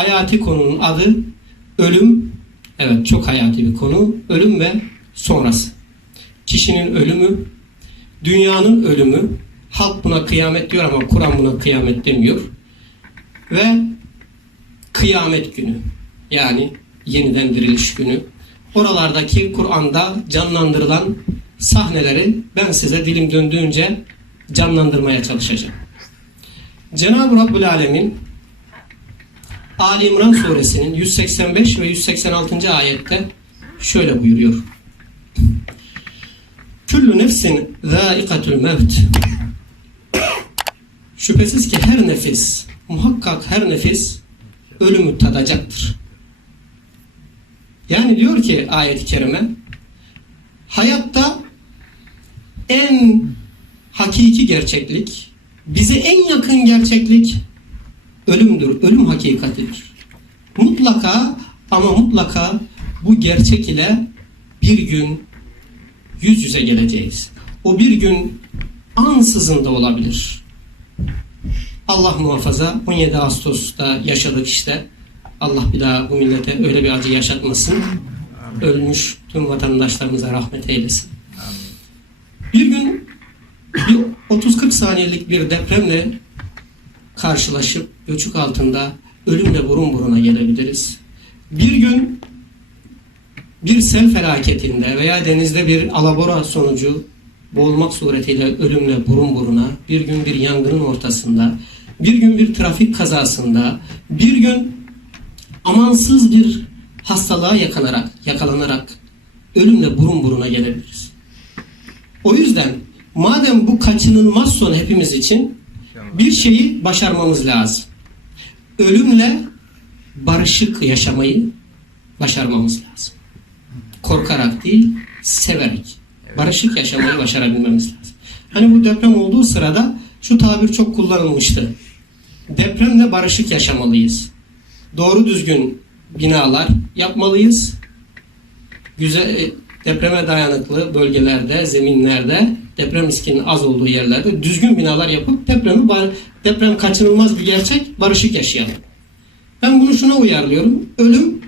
hayati konunun adı ölüm. Evet çok hayati bir konu. Ölüm ve sonrası. Kişinin ölümü, dünyanın ölümü. Halk buna kıyamet diyor ama Kur'an buna kıyamet demiyor. Ve kıyamet günü. Yani yeniden diriliş günü. Oralardaki Kur'an'da canlandırılan sahneleri ben size dilim döndüğünce canlandırmaya çalışacağım. Cenab-ı Rabbül Alemin Ali İmran suresinin 185 ve 186. ayette şöyle buyuruyor. Küllü nefsin zâikatul mevt. Şüphesiz ki her nefis, muhakkak her nefis ölümü tadacaktır. Yani diyor ki ayet-i kerime hayatta en hakiki gerçeklik, bize en yakın gerçeklik ölümdür. Ölüm hakikatidir. Mutlaka ama mutlaka bu gerçek ile bir gün yüz yüze geleceğiz. O bir gün ansızın da olabilir. Allah muhafaza 17 Ağustos'ta yaşadık işte. Allah bir daha bu millete öyle bir acı yaşatmasın. Ölmüş tüm vatandaşlarımıza rahmet eylesin. Bir gün bir 30-40 saniyelik bir depremle karşılaşıp göçük altında ölümle burun buruna gelebiliriz. Bir gün bir sel felaketinde veya denizde bir alabora sonucu boğulmak suretiyle ölümle burun buruna, bir gün bir yangının ortasında, bir gün bir trafik kazasında, bir gün amansız bir hastalığa yakalarak, yakalanarak ölümle burun buruna gelebiliriz. O yüzden madem bu kaçınılmaz son hepimiz için bir şeyi başarmamız lazım. Ölümle barışık yaşamayı başarmamız lazım. Korkarak değil, severek. Barışık yaşamayı başarabilmemiz lazım. Hani bu deprem olduğu sırada şu tabir çok kullanılmıştı. Depremle barışık yaşamalıyız. Doğru düzgün binalar yapmalıyız. Güzel e, depreme dayanıklı bölgelerde, zeminlerde, deprem riskinin az olduğu yerlerde düzgün binalar yapıp depremi deprem kaçınılmaz bir gerçek, barışık yaşayalım. Ben bunu şuna uyarlıyorum. Ölüm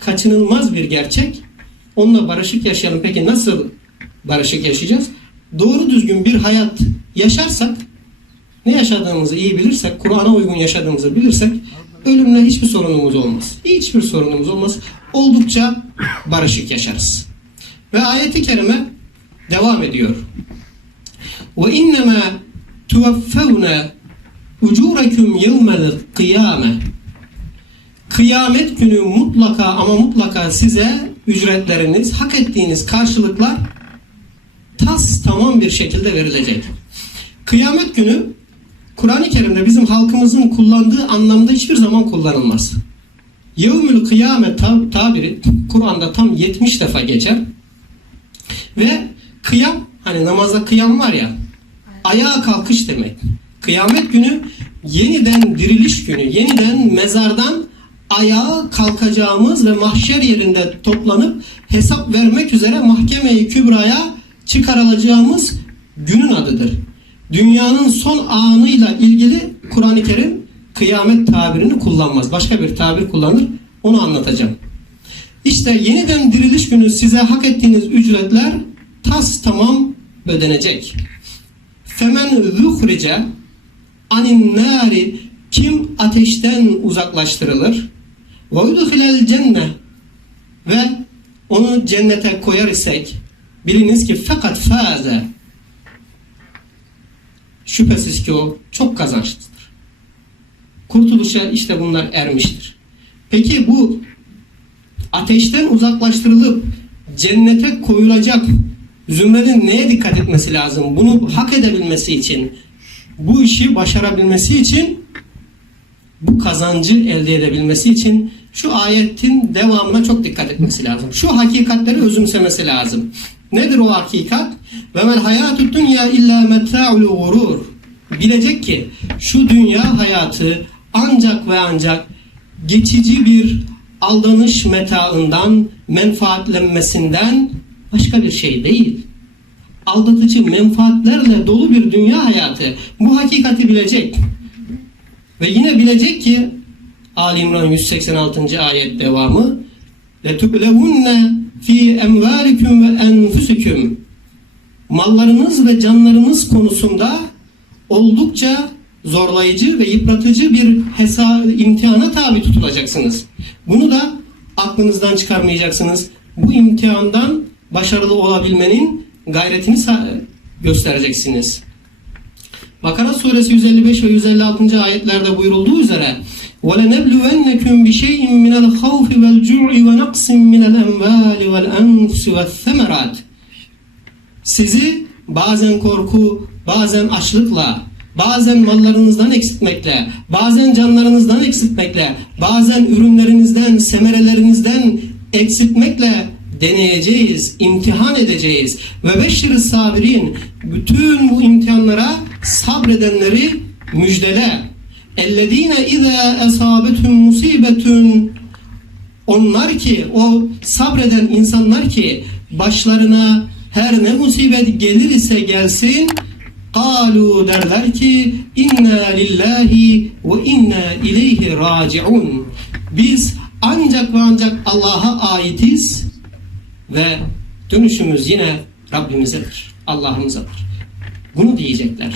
kaçınılmaz bir gerçek. Onunla barışık yaşayalım. Peki nasıl barışık yaşayacağız? Doğru düzgün bir hayat yaşarsak, ne yaşadığımızı iyi bilirsek, Kur'an'a uygun yaşadığımızı bilirsek, ölümle hiçbir sorunumuz olmaz. Hiçbir sorunumuz olmaz. Oldukça barışık yaşarız. Ve ayeti kerime devam ediyor. Ve innema tuvaffevne ucurekum yevmel kıyame Kıyamet günü mutlaka ama mutlaka size ücretleriniz, hak ettiğiniz karşılıklar tas tamam bir şekilde verilecek. Kıyamet günü Kur'an-ı Kerim'de bizim halkımızın kullandığı anlamda hiçbir zaman kullanılmaz. Yevmül kıyamet tab- tabiri Kur'an'da tam 70 defa geçer. Ve kıyam hani namazda kıyam var ya ayağa kalkış demek. Kıyamet günü yeniden diriliş günü, yeniden mezardan ayağa kalkacağımız ve mahşer yerinde toplanıp hesap vermek üzere mahkeme-i kübraya çıkarılacağımız günün adıdır. Dünyanın son anıyla ilgili Kur'an-ı Kerim kıyamet tabirini kullanmaz. Başka bir tabir kullanır. Onu anlatacağım. İşte yeniden diriliş günü size hak ettiğiniz ücretler tas tamam ödenecek. Femen zuhrice anin nari kim ateşten uzaklaştırılır ve udhilel cenne ve onu cennete koyar isek biliniz ki fakat faze şüphesiz ki o çok kazançlıdır. Kurtuluşa işte bunlar ermiştir. Peki bu ateşten uzaklaştırılıp cennete koyulacak zümrenin neye dikkat etmesi lazım? Bunu hak edebilmesi için, bu işi başarabilmesi için, bu kazancı elde edebilmesi için şu ayetin devamına çok dikkat etmesi lazım. Şu hakikatleri özümsemesi lazım. Nedir o hakikat? Ve mel hayatü dünya illa meta'ul gurur. Bilecek ki şu dünya hayatı ancak ve ancak geçici bir aldanış metaından, menfaatlenmesinden başka bir şey değil. Aldatıcı menfaatlerle dolu bir dünya hayatı. Bu hakikati bilecek. Ve yine bilecek ki Ali İmran 186. ayet devamı لَتُبْلَوُنَّ ف۪ي اَمْوَالِكُمْ وَاَنْفُسِكُمْ Mallarınız ve canlarınız konusunda oldukça zorlayıcı ve yıpratıcı bir hesa imtihana tabi tutulacaksınız. Bunu da aklınızdan çıkarmayacaksınız. Bu imtihandan başarılı olabilmenin gayretini sa- göstereceksiniz. Bakara suresi 155 ve 156. ayetlerde buyurulduğu üzere وَلَنَبْلُوَنَّكُمْ بِشَيْءٍ مِنَ الْخَوْفِ وَالْجُوعِ وَنَقْصٍ مِنَ الْاَنْوَالِ وَالْاَنْفُسِ وَالثَّمَرَاتِ Sizi bazen korku, bazen açlıkla, bazen mallarınızdan eksiltmekle, bazen canlarınızdan eksiltmekle, bazen ürünlerinizden, semerelerinizden eksiltmekle deneyeceğiz, imtihan edeceğiz. Ve beşir sabirin bütün bu imtihanlara sabredenleri müjdele. Ellezine izâ esâbethum musibetun onlar ki o sabreden insanlar ki başlarına her ne musibet gelir ise gelsin kalu derler ki inna lillahi ve inna ileyhi raciun biz ancak ve ancak Allah'a aitiz ve dönüşümüz yine Rabbimizedir Allah'ımızadır. Bunu diyecekler